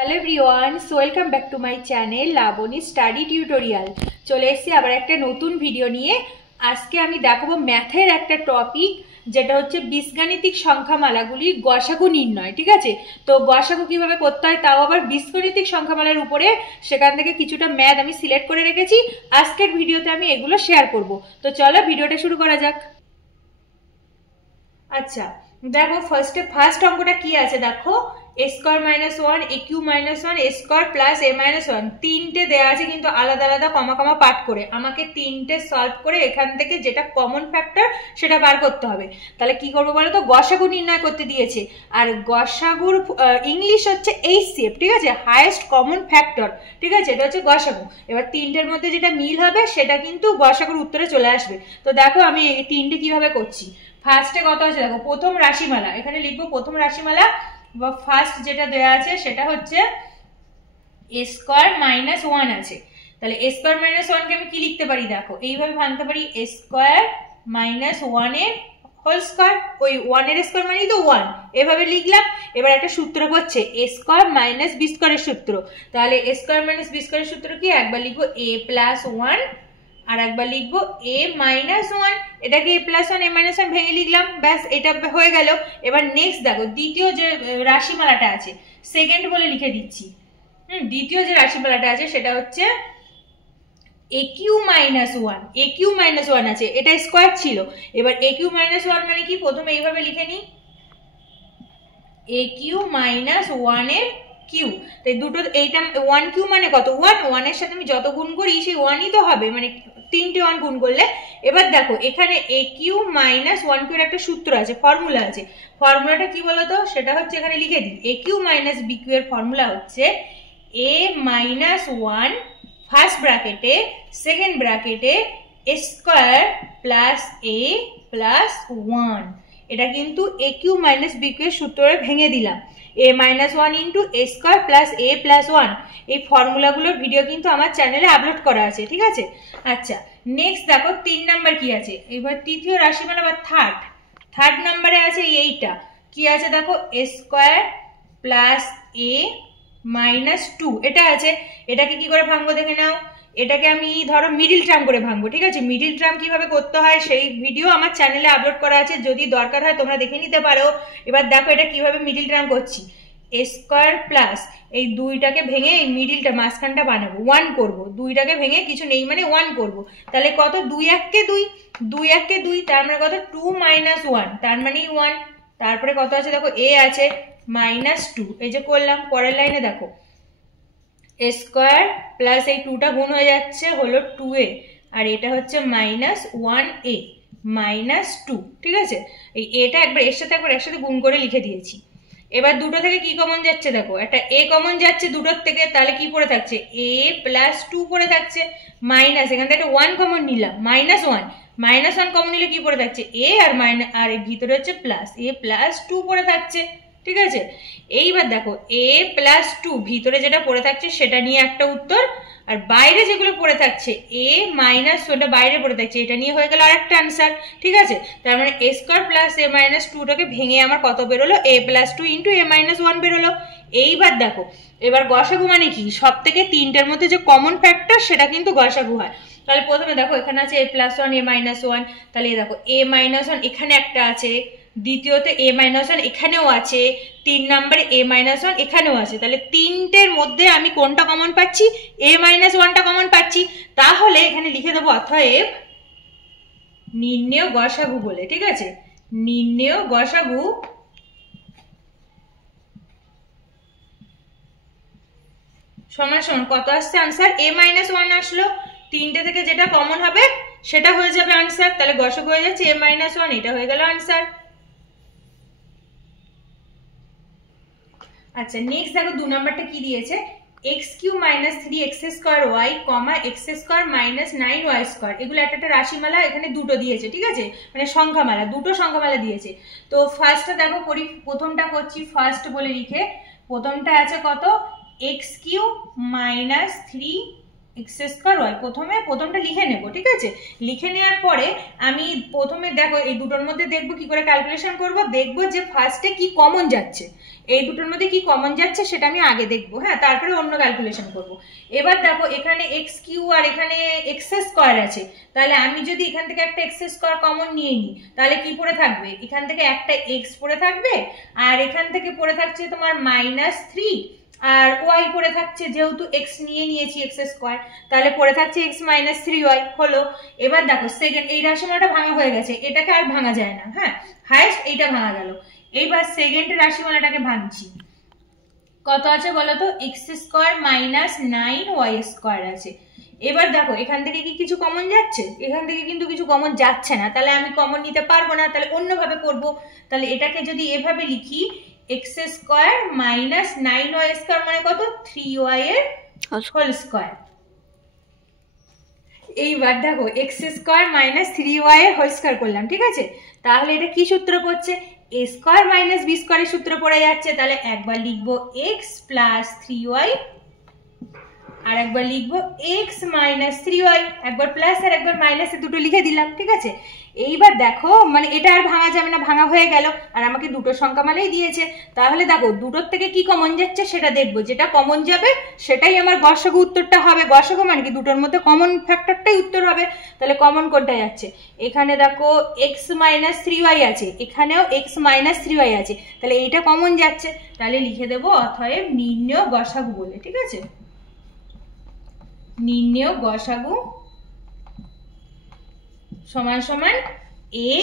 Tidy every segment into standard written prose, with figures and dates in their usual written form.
Hello everyone, welcome back to my channel Labani study tutorial. চলে এসেছি আবার একটা নতুন ভিডিও নিয়ে। আজকে আমি দেখাবো ম্যাথের একটা টপিক, যেটা হচ্ছে বীজগাণিতিক সংখ্যামালাগুলির গসাগু নির্ণয়। ঠিক আছে, তো গসাগু কিভাবে করতে হয় তাও আবার বীজগাণিতিক সংখ্যামালার উপরে, সেখান থেকে কিছুটা ম্যাথ আমি সিলেক্ট করে রেখেছি। আজকের ভিডিওতে আমি এগুলো শেয়ার করব। তো চলো ভিডিওটা শুরু করা যাক। আচ্ছা দেখো, ফার্স্ট অঙ্কটা কি আছে দেখো, এ স্কোয়ার মাইনাস ওয়ান, এ কিউ মাইনাস ওয়ান, এ স্কোয়ার প্লাস এ মাইনাস ওয়ান, তিনটে দেওয়া আছে কিন্তু আলাদা আলাদা কমা কমা পাঠ করে। আমাকে তিনটে সলভ করে এখান থেকে যেটা কমন ফ্যাক্টর সেটা বার করতে হবে। তাহলে কি করবো বলো তো, গসাগু নির্ণয় করতে দিয়েছে। আর গসাগুর ইংলিশ হচ্ছে এইচসিএফ, ঠিক আছে, হাইয়েস্ট কমন ফ্যাক্টর। ঠিক আছে, এটা হচ্ছে গসাগু। এবার তিনটের মধ্যে যেটা মিল হবে সেটা কিন্তু গসাগুর উত্তরে চলে আসবে। তো দেখো আমি এই তিনটে কিভাবে করছি। ফার্স্টে কত আছে দেখো, প্রথম রাশিমালা, এখানে লিখবো প্রথম রাশিমালা বা ফার্স্ট যেটা দেওয়া আছে সেটা হচ্ছে এ স্কোয়ার মাইনাস ওয়ান আছে। তাহলে এ স্কোয়ার মাইনাস ওয়ানকে আমি কি লিখতে পারি দেখো, এইভাবে ভাঙতে পারি, এ স্কোয়ার মাইনাস ওয়ানের হোল স্কোয়ার, ওই ওয়ানের স্কোয়ার মানেই তো ওয়ান, এভাবে লিখলাম। এবার একটা সূত্র করছে এ স্কোয়ার মাইনাস বি স্কোয়ারের সূত্র। তাহলে এ স্কোয়ার মাইনাস বি স্কোয়ারের সূত্র কি, একবার লিখবো এ প্লাস ওয়ান আর একবার লিখবো এ মাইনাস ওয়ান। এটাকে এ প্লাস ওয়ান এ মাইনাস ওয়ান ভেঙে লিখলাম, ব্যাস এটা হয়ে গেল। এবার নেক্সট দেখো, দ্বিতীয় যে রাশিমালাটা আছে, সেকেন্ড বলে লিখে দিচ্ছি। দ্বিতীয় যে রাশিমালাটা আছে সেটা হচ্ছে এ কিউ মাইনাস ওয়ান, এ কিউ মাইনাস ওয়ান আছে, এটা স্কোয়ার ছিল। এবার এ কিউ মাইনাস ওয়ান মানে কি, প্রথমে এইভাবে লিখে নিই, এ কিউ মাইনাস ওয়ানের কিউ। তাই দুটো, এইটা ওয়ান কিউ মানে কত, ওয়ান, ওয়ানের সাথে আমি যত গুণ করি সেই ওয়ানই তো হবে, মানে তিনটে ওয়ান গুণ করলে। এবার দেখো এখানে এ কিউ মাইনাস ওয়ান কিউর একটা সূত্র আছে, ফর্মুলা আছে। ফর্মুলাটা কি বলতো, সেটা হচ্ছে এখানে লিখে দিই, এ কিউ মাইনাস বি কিউ এর ফর্মুলা হচ্ছে এ মাইনাস ওয়ান ফার্স্ট ব্র্যাকেটে, সেকেন্ড ব্র্যাকেটে এ স্কোয়ার প্লাস এ প্লাস ওয়ান। এটা কিন্তু এ কিউ মাইনাস বি কিউ এর সূত্রে ভেঙে দিলাম, এ মাইনাস ওয়ান ইন্টু এ স্কোয়ার প্লাস এ প্লাস ওয়ান। এই ফর্মুলাগুলোর ভিডিও কিন্তু আমার চ্যানেলে আপলোড করা আছে, ঠিক আছে। আচ্ছা নেক্সট দেখো, 3 নাম্বার কি আছে, এবার তৃতীয় রাশিমালা বা থার্ড নাম্বারে আছে এইটা কি আছে দেখো, এ স্কোয়ার প্লাস এ মাইনাস টু, এটা আছে। এটাকে কি করে ভাঙবো দেখে নাও, এটাকে আমি ধরো মিডিল টার্ম করে ভাঙবো। ঠিক আছে, মিডিল টার্ম কিভাবে করতে হয় সেই ভিডিও আমার চ্যানেলে আপলোড করা আছে, যদি দরকার হয় তোমরা দেখে নিতে পারো। এবার দেখো এটা কিভাবে মিডিল টার্ম করছি, এ স্কোয়ার প্লাস এই দুইটাকে ভেঙে এই মিডিলটা মাঝখানটা বানাবো, ওয়ান করবো, দুইটাকে ভেঙে কিছু নেই মানে ওয়ান করবো। তাহলে কত, দুই এককে দুই, দুই এককে দুই, তার মানে কত, টু মাইনাস ওয়ান, তার মানে ওয়ান। তারপরে কত আছে দেখো, এ আছে মাইনাস টু, এই যে করলাম। পরের লাইনে দেখো, এ স্কোয়ার প্লাস এই টুটা গুণ হয়ে যাচ্ছে হলো টু এ, আর এটা হচ্ছে মাইনাস ওয়ান এ মাইনাস টু। ঠিক আছে, এই এটা একবার এর সাথে একবার একসাথে গুণ করে লিখে দিয়েছি। এবার দুটো থেকে কি কমন যাচ্ছে দেখো, একটা এ কমন যাচ্ছে দুটোর থেকে, তাহলে কি পড়ে থাকছে, এ প্লাস টু পড়ে থাকছে, মাইনাস এখান থেকে একটা ওয়ান কমন নিলাম, minus one, minus one common নিলে কি পড়ে থাকছে, এ আর মাইনাস, আর এই ভিতরে হচ্ছে প্লাস, এ প্লাস টু পড়ে থাকছে। ঠিক আছে, এইবার দেখো এ প্লাস টু ভিতরে যেটা পড়ে থাকছে সেটা নিয়ে একটা উত্তর, আর বাইরে যেগুলো পড়ে থাকছে এ মাইনাস ওটা বাইরে পড়ে থাকছে, এটা নিয়ে হয়ে গেল আর একটা আনসার। ঠিক আছে, তার মানে এ স্কোয়ার প্লাস এ মাইনাস টুটাকে ভেঙে আমার কত বেরোলো, এ প্লাস টু ইন্টু এ মাইনাস ওয়ান বেরোলো। এইবার দেখো, এবার গসাগু মানে কি, সব থেকে তিনটের মধ্যে যে কমন ফ্যাক্টর সেটা কিন্তু গসাগু হয়। তাহলে প্রথমে দেখো এখানে আছে এ প্লাস ওয়ান এ মাইনাস ওয়ান, তাহলে দেখো এ মাইনাস ওয়ান এখানে একটা আছে, দ্বিতীয়তে এ মাইনাস ওয়ান এখানেও আছে, 3 নম্বরে এ মাইনাস ওয়ান এখানেও আছে। তাহলে তিনটের মধ্যে আমি কোনটা কমন পাচ্ছি, এ মাইনাস ওয়ানটা কমন পাচ্ছি। তাহলে এখানে লিখে দেবো অতএব নির্ণেয় গসাগু বলে। ঠিক আছে, নির্ণেয় গসাগু সমান সমান কত আসছে আনসার, এ মাইনাস ওয়ান আসলো, তিনটে থেকে যেটা কমন হবে সেটা হয়ে যাবে আনসার। তাহলে গসাগু হয়ে যাচ্ছে এ মাইনাস ওয়ান, এটা হয়ে গেল আনসার। আচ্ছা নেক্সট দেখো, 2 নাম্বারটা কি দিয়েছে, x cube minus three x square y comma x square minus nine y square. এগুলো একটা রাশিমালা, এখানে দুটো দিয়েছে। ঠিক আছে, মানে সংখ্যামালা, দুটো সংখ্যামালা দিয়েছে। তো ফার্স্টটা দেখো করি, প্রথমটা করছি ফার্স্ট বলে লিখে, প্রথমটা আছে কত, X cube minus three x square Y. প্রথমটা লিখে নেব, ঠিক আছে? লিখে নেওয়ার পরে আমি প্রথমে দেখো এই দুটোর মধ্যে দেখবো কি করে ক্যালকুলেশন করব, দেখবো যে ফার্স্টে কি কমন যাচ্ছে, এই দুটোর মধ্যে কি কমন যাচ্ছে সেটা আমি আগে দেখবো, হ্যাঁ, তারপরে অন্য ক্যালকুলেশন করব। এবার দেখো এখানে এক্স কিউ আর এখানে এক্স স্কোয়ার আছে, তাহলে আমি যদি এখান থেকে একটা এক্স স্কোয়ার কমন নিয়ে নিই তাহলে কি পড়ে থাকবে, এখান থেকে একটা এক্স পড়ে থাকবে, আর এখান থেকে পড়ে থাকছে তোমার -3, আর ওয়াই পড়ে থাকছে, যেহেতু এক্স নিয়ে নিয়েছি এক্স স্কোয়ার, তাহলে পড়ে থাকছে এক্স -3y হলো। এবার দেখো সেকেন্ড এই রাশিমালাটা ভাঙা হয়ে গেছে, এটাকে আর ভাঙা যায় না, হ্যাঁ, হাইয়েস্ট এইটা ভাঙা গেল। এইবার সেকেন্ড রাশিমালাটাকে ভাঙছি, কত আছে বলতো, এক্স স্কোয়ার -9y স্কোয়ার আছে। এবার দেখো এখান থেকে কি কিছু কমন যাচ্ছে, এখান থেকে কিন্তু কিছু কমন যাচ্ছে না, তাহলে আমি কমন নিতে পারবো না, তাহলে অন্যভাবে করব। তাহলে এটাকে যদি এভাবে লিখি, এক্স স্কোয়ার -9y স্কোয়ার মানে কত, 3y এর হোল স্কোয়ার। এইবার দেখো এক্স স্কোয়ার -3y এর হোল স্কোয়ার করলাম, ঠিক আছে? তাহলে এটা কি সূত্র পড়ছে, a স্কোয়ার মাইনাস বি স্কোয়ারের সূত্র পড়ে যাচ্ছে। তাহলে একবার লিখবো এক্স প্লাস 3y, আর একবার লিখবো x - 3y, একবার প্লাস আর একবার মাইনাস, দুটো লিখে দিলাম, ঠিক আছে? এইবার দেখো মানে এটা আর ভাঙা যাবে না, ভাঙা হয়ে গেল, আর আমাকে দুটো সংখ্যামালাই দিয়েছে। তাহলে দেখো দুটোর থেকে কি কমন যাচ্ছে সেটা দেখবো, যেটা কমন যাবে সেটাই আমার গসাগু উত্তরটা হবে। গসাগু মানে কি, দুটোর মধ্যে কমন ফ্যাক্টরটাই উত্তর হবে। তাহলে কমন কোনটা যাচ্ছে, এখানে দেখো x - 3y আছে, এখানেও x - 3y আছে, তাহলে এইটা কমন যাচ্ছে, তাহলে লিখে দেবো অতএব নির্ণেয় গসাগু বলে, ঠিক আছে? নির্ণেয় গসাগু সমান সমান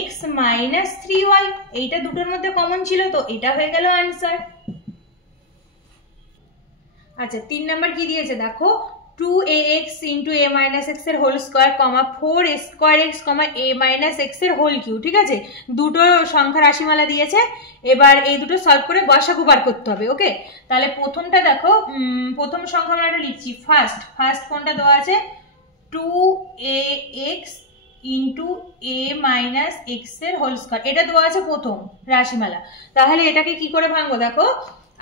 x - 3y, এইটা দুটোর মধ্যে কমন ছিল, তো এটা হয়ে গেল আনসার। আচ্ছা 3 নাম্বার কি দিয়েছে দেখো, 2ax × a - x এর whole square, 4a²x, a - x এর হোল কিউ, ঠিক আছে? দুটো সংখ্যা রাশিমালা দিয়েছে, এবার এই দুটো সলভ করে গসাগু বার করতে হবে, ওকে? তাহলে প্রথমটা দেখো, প্রথম সংখ্যামালাটা লিখছি, ফার্স্ট কোনটা দেওয়া আছে, 2ax × a - x এর হোল স্কোয়ার, এটা দেওয়া আছে প্রথম রাশিমালা। তাহলে এটাকে কি করে ভাঙবো দেখো,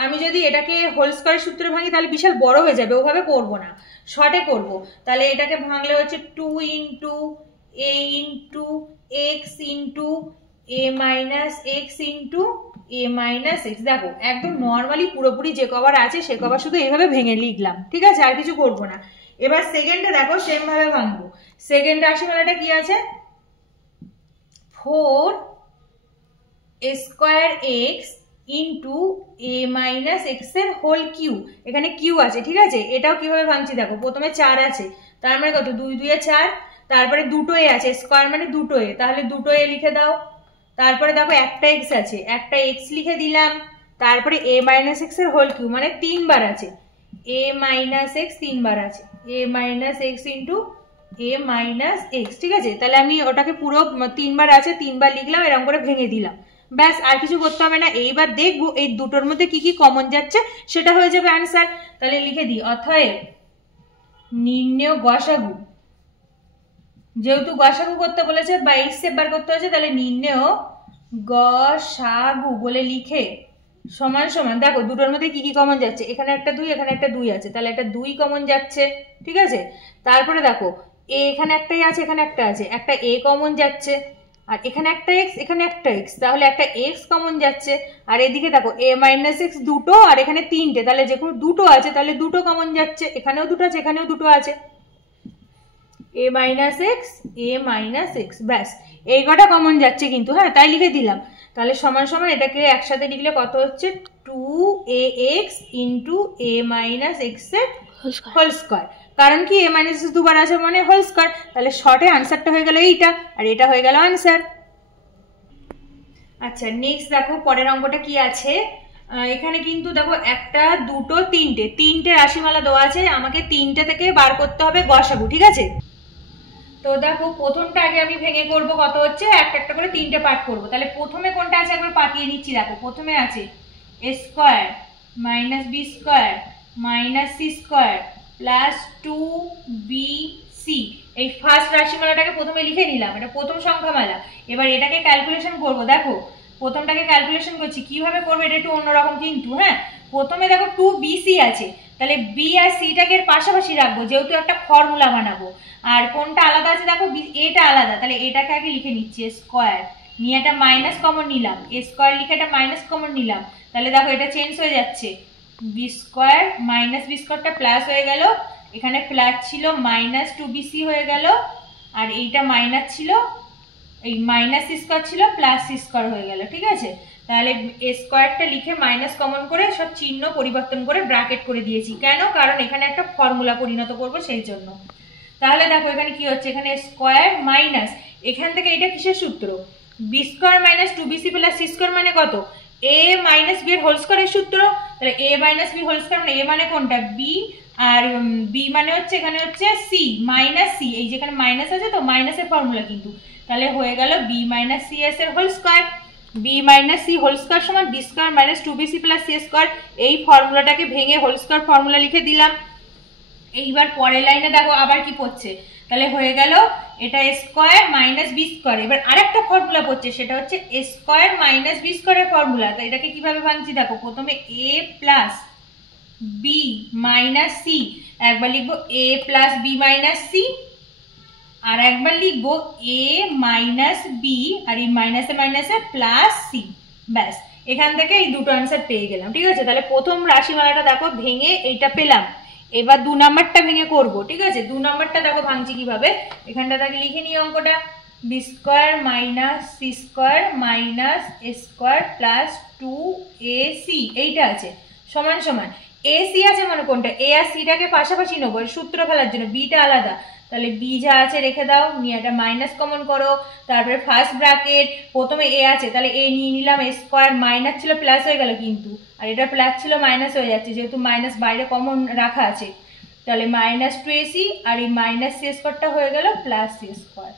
আমি যদি এটাকে হোল স্কোয়ারের সূত্রে ভাঙি তাহলে বিশাল বড় হয়ে যাবে, ওভাবে করব না, শর্টে করব। তাহলে এটাকে ভাঙলে হচ্ছে 2 × a × x × a - x × a - x। দেখো একদম নর্মালি পুরোপুরি যে কবার আছে সে কবার শুধু এইভাবে ভেঙে লিখলাম, ঠিক আছে? আর কিছু করব না। এবার সেকেন্ডে দেখো সেম ভাবে ভাঙবো। সেকেন্ড রাশিমালাটা কি আছে, 4a²x × a - x এর হোল কিউ, এখানে কিউ আছে, ঠিক আছে? এটাও কিভাবে ভাঙছি দেখো, প্রথমে 4 আছে, তার মানে কত, 2 × 2 = 4, তারপরে দুটো এ আছে, স্কোয়ার মানে দুটো এ, তাহলে দুটো এ লিখে দাও। তারপরে দেখো একটা এক্স আছে, একটা এক্স লিখে দিলাম, তারপরে a - x এর হোল কিউ মানে 3 বার আছে, a - x 3 বার আছে, a - x × a - x, ঠিক আছে? তাহলে আমি ওটাকে পুরো 3 বার আছে, 3 বার লিখলাম, এরকম করে ভেঙে দিলাম, ব্যাস, আর কিছু করতে হবে না। এইবার দেখবো এই দুটোর মধ্যে কি কি কমন যাচ্ছে, সেটা হয়ে যাবে আনসার। তাহলে লিখে দিই অতএব নির্ণেয় গসাগু, যেহেতু গসাগু করতে বলেছে বা এইচএফ বার করতে হয়েছে, তাহলে নির্ণেয় গসাগু বলে লিখে সমান সমান, দেখো দুটোর মধ্যে কি কি কমন যাচ্ছে, এখানে একটা 2, এখানে একটা 2 আছে, তাহলে একটা 2 কমন যাচ্ছে, ঠিক আছে? তারপরে দেখো এ এখানে একটাই আছে, এখানে একটা আছে, একটা এ কমন যাচ্ছে, আর এখানে একটা এক্স, এখানে একটা এক্স, তাহলে একটা এক্স কমন যাচ্ছে, আর এদিকে দেখো a - x দুটো আর এখানে 3টে, তাহলে যে কোনো দুটো আছে, তাহলে দুটো কমন যাচ্ছে, এখানেও দুটো আছে, এখানেও দুটো আছে, a - x a - x, ব্যাস এই কটা কমন যাচ্ছে কিন্তু, হ্যাঁ, তাই লিখে দিলাম। তাহলে সমান সমান এটাকে একসাথে লিখলে কত হচ্ছে, 2ax × a - x এর হোল স্কোয়ার, কারণ কি a - x দুবার আছে মানে হোল স্কোয়ার, তাহলে শর্টে আনসারটা হয়ে গেল এইটা, আর এটা হয়ে গেল আনসার। আচ্ছা নেক্সট দেখো পরের অঙ্কটা কি আছে, এখানে কিন্তু দেখো একটা দুটো তিনটে রাশিমালা দেওয়া আছে, আমাকে তিনটে থেকে বার করতে হবে গসাগু, ঠিক আছে? তো দেখো প্রথমটা আগে আমি ভেঙে করব, কত হচ্ছে, একটা একটা করে তিনটে পার্ট করব। তাহলে প্রথমে কোনটা আছে একবার পাঠিয়ে নিচ্ছি, দেখো প্রথমে আছে a² - b² - c² + 2bc, এই ফার্স্ট রাশিমালাটাকে প্রথমে লিখে নিলাম, এটা প্রথম সংখ্যামালা। এবার এটাকে ক্যালকুলেশন করব, দেখো প্রথমটাকে ক্যালকুলেশন করছি, কিভাবে করবো এটা একটু অন্যরকম কিন্তু, হ্যাঁ। প্রথমে দেখো 2bc আছে, তাহলে বি আর সিটাকে এর পাশাপাশি রাখবো যেহেতু একটা ফর্মুলা বানাবো। আর কোনটা আলাদা আছে দেখো, এটা আলাদা, তাহলে এটাকে আগে লিখে নিচ্ছি স্কোয়ার, নিয়ে একটা মাইনাস কমন নিলাম, এ স্কোয়ার লিখে একটা মাইনাস কমন নিলাম, তাহলে দেখো এটা চেঞ্জ হয়ে যাচ্ছে, বি স্কোয়ার মাইনাস বি স্কোয়ারটা প্লাস হয়ে গেল, এখানে প্লাস ছিল মাইনাস 2bc হয়ে গেল, আর এইটা মাইনাস ছিল, এই মাইনাস সি স্কোয়ার ছিল প্লাস সি স্কোয়ার হয়ে গেল। ঠিক আছে, তাহলে এ স্কোয়ারটা লিখে মাইনাস কমন করে সব চিহ্ন পরিবর্তন করে ব্র্যাকেট করে দিয়েছি। কেন? কারণ এখানে একটা ফর্মুলা পরিণত করব সেই জন্য। তাহলে দেখো এখানে কি হচ্ছে, এখানে স্কোয়ার মাইনাস, এখান থেকে এটা কিসের সূত্র, B square minus 2bc plus C square মানে কত, এ মাইনাস বি এর হোল স্কোয়ারের সূত্র। তাহলে A minus B whole square মানে এ মানে কোনটা, বি, আর বি মানে হচ্ছে এখানে হচ্ছে সি মাইনাস সি, এই যেখানে মাইনাস আছে তো মাইনাসের ফর্মুলা কিন্তু, তাহলে হয়ে গেল বি মাইনাস সি এস এর whole square, b minus c whole square সমান b square minus 2bc plus C square. এই ফর্মুলাটাকে ভেঙে হোল স্কোয়ার ফর্মুলা লিখে দিলাম। এইবার পরের লাইনে দেখো আবার কি পড়ছে, তাহলে হয়ে গেল এটা স্কোয়ার মাইনাস বি স্কোয়ার। এবার আরেকটা ফর্মুলা পড়ছে, সেটা হচ্ছে স্কোয়ার মাইনাস বি স্কোয়ারের ফর্মুলা। তো এটাকে কিভাবে ভাঙছি দেখো, প্রথমে এ প্লাস বি মাইনাস সি, একবার লিখবো এ প্লাস বি মাইনাস সি, আর একবার লিখবো এ মাইনাস বি, আর এই মাইনাসে মাইনাসে প্লাস সি। ব্যাস, এখান থেকে এই দুটো আনসার পেয়ে গেলাম। ঠিক আছে, তাহলে প্রথম রাশিমালাটা দেখো ভেঙে এইটা পেলাম। এবার 2 নাম্বারটা ভেঙে করব। ঠিক আছে, 2 নাম্বারটা দেখো ভাঙছি কিভাবে, এখানটা তাকে লিখে নিই অঙ্কটা, b square minus c square minus a square plus 2ac, এইটা আছে সমান সমান এ সি আছে মানে কোনটা, এ আর সিটাকে পাশাপাশি নেবো সূত্র ফেলার জন্য, বিটা আলাদা, তাহলে বি যা আছে রেখে দাও, নিয়ে একটা মাইনাস কমন করো, তারপরে ফার্স্ট ব্র্যাকেট, প্রথমে এ আছে তাহলে এ নিয়ে নিলাম, এ স্কোয়ার মাইনাস ছিল প্লাস হয়ে গেল কিন্তু, আর এটা প্লাস ছিল মাইনাস হয়ে যাচ্ছে যেহেতু মাইনাস বাইরে কমন রাখা আছে, তাহলে মাইনাস 2ac, আর এই মাইনাস সি স্কোয়ারটা হয়ে গেল প্লাস সি স্কোয়ার।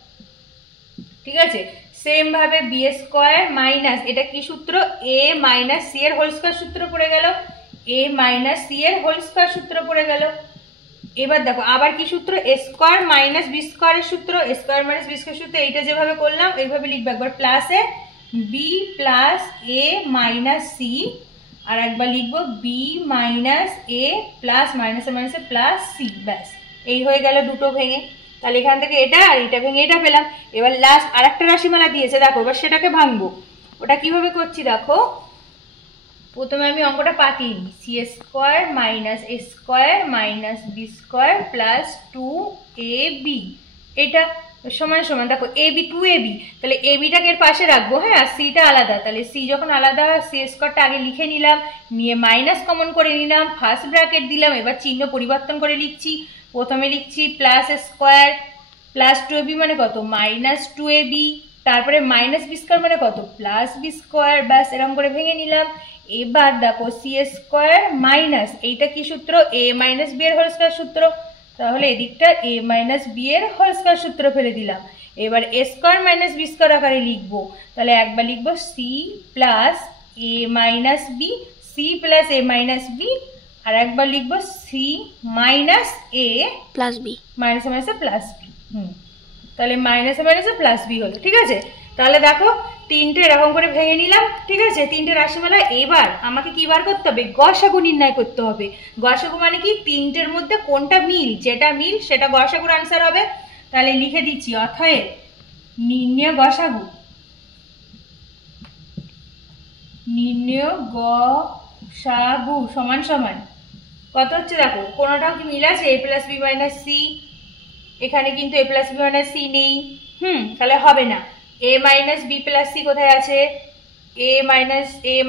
ঠিক আছে, সেম ভাবে বি স্কোয়ার মাইনাস, এটা কি সূত্র, এ মাইনাস সি এর হোল স্কোয়ার সূত্র পড়ে গেল, এ মাইনাস সি এর হোল স্কোয়ার সূত্র পড়ে গেল। এবার দেখো আবার কি সূত্র, এ স্কোয়ার মাইনাস বি স্কোয়ারের সূত্র, এ স্কোয়ার মাইনাস বি স্কোয়ার সূত্র, এইটা যেভাবে করলাম এইভাবে লিখবে, একবার প্লাসে বি প্লাস এ মাইনাস সি, আর একবার লিখবো বি মাইনাস এ প্লাস মাইনাসে মাইনাসে প্লাস সি। ব্যাস, এই হয়ে গেল দুটো ভেঙে। তাহলে এখান থেকে এটা আর এটা ভেঙে এটা পেলাম। এবার লাস্ট আর একটা রাশিমালা দিয়েছে দেখো, এবার সেটাকে ভাঙবো। ওটা কিভাবে করছি দেখো, প্রথমে আমি অঙ্কটা পাতিয়ে নিই, c square minus a square minus b square plus 2ab, এটা সমান সমান দেখো এ বি 2ab, তাহলে এ বিটাকে এর পাশে রাখবো, হ্যাঁ, আর সিটা আলাদা, তাহলে সি যখন আলাদা হয় সি স্কোয়ারটা আগে লিখে নিলাম, নিয়ে মাইনাস কমন করে নিলাম, ফার্স্ট ব্র্যাকেট দিলাম, এবার চিহ্ন পরিবর্তন করে লিখছি, প্রথমে লিখছি প্লাস স্কোয়ার প্লাস 2ab মানে কত মাইনাস 2ab, তারপরে মাইনাস বি স্কোয়ার মানে কত প্লাস বি স্কোয়ার। ব্যাস, এরকম করে ভেঙে নিলাম। এবার দেখো সি স্কোয়ার মাইনাস, এইটা কি সূত্র, এ মাইনাস বি এর হোল স্কোয়ার সূত্র, তাহলে এদিকটা এ মাইনাস বি এর হোল স্কোয়ার সূত্র ফেলে দিলাম। এবার এ স্কোয়ার মাইনাস বি স্কোয়ার আকারে লিখবো, তাহলে একবার লিখবো সি প্লাস এ মাইনাস বি, সি প্লাস এ মাইনাস বি, আর একবার লিখবো সি মাইনাস এ প্লাস বি, মাইনাসে মাইনাসে প্লাস বি। তাহলে মাইনাসে মাইনাসে প্লাস বি হলো। ঠিক আছে, তাহলে দেখো তিনটে এরকম করে ভেঙে নিলাম। ঠিক আছে, তিনটে রাশিমালা। এবার আমাকে কি বার করতে হবে, গসাগু নির্ণয় করতে হবে। গসাগু মানে কি, তিনটের মধ্যে কোনটা মিল, যেটা মিল সেটা গসাগুর আনসার হবে। তাহলে লিখে দিচ্ছি, অতএব নির্ণয় গসাগু, নির্ণয় গসাগু সমান সমান কত হচ্ছে দেখো, কোনোটাও কি মিল আছে, এ প্লাস বি মাইনাস সি, এখানে কিন্তু এ প্লাস বি মাইনাস সি নেই, তাহলে হবে না। এ মাইনাস বি প্লাস সি কোথায় আছে, এ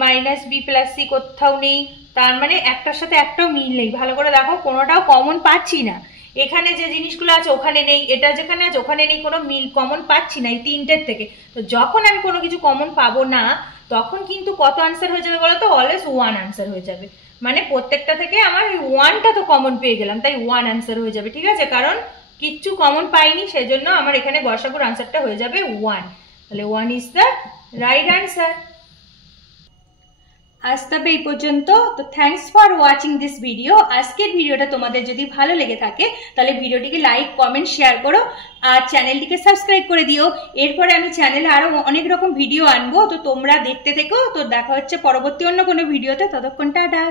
মাইনাস বি প্লাস সি কোথাও নেই, তার মানে একটার সাথে একটাও মিল নেই। ভালো করে দেখো, কোনোটাও কমন পাচ্ছি না, এখানে যে জিনিসগুলো আছে ওখানে নেই, এটা যেখানে আছে ওখানে নেই, কোনো মিল কমন পাচ্ছি না এই তিনটের থেকে। তো যখন আমি কোনো কিছু কমন পাবো না তখন কিন্তু কত আনসার হয়ে যাবে বলো তো, অলওয়েজ 1 আনসার হয়ে যাবে। মানে প্রত্যেকটা থেকে আমার 1টা তো কমন পেয়ে গেলাম, তাই 1 আনসার হয়ে যাবে। ঠিক আছে, কারণ কিচ্ছু কমন পাইনি, সেজন্য আমার এখানে গসাগুর আনসারটা হয়ে যাবে 1। তাহলে 1 ইজ দ্য রাইট আনসার। আজ তবে এই পর্যন্ত। তো thanks for watching this video. আজকের ভিডিওটা তোমাদের যদি ভালো লেগে থাকে তাহলে ভিডিওটিকে লাইক কমেন্ট শেয়ার করো, আর চ্যানেলটিকে সাবস্ক্রাইব করে দিও। এরপরে আমি চ্যানেলে আরো অনেক রকম ভিডিও আনবো, তো তোমরা দেখতে থেকো। তো দেখা হচ্ছে পরবর্তী অন্য কোনো ভিডিওতে, ততক্ষণ টাটা।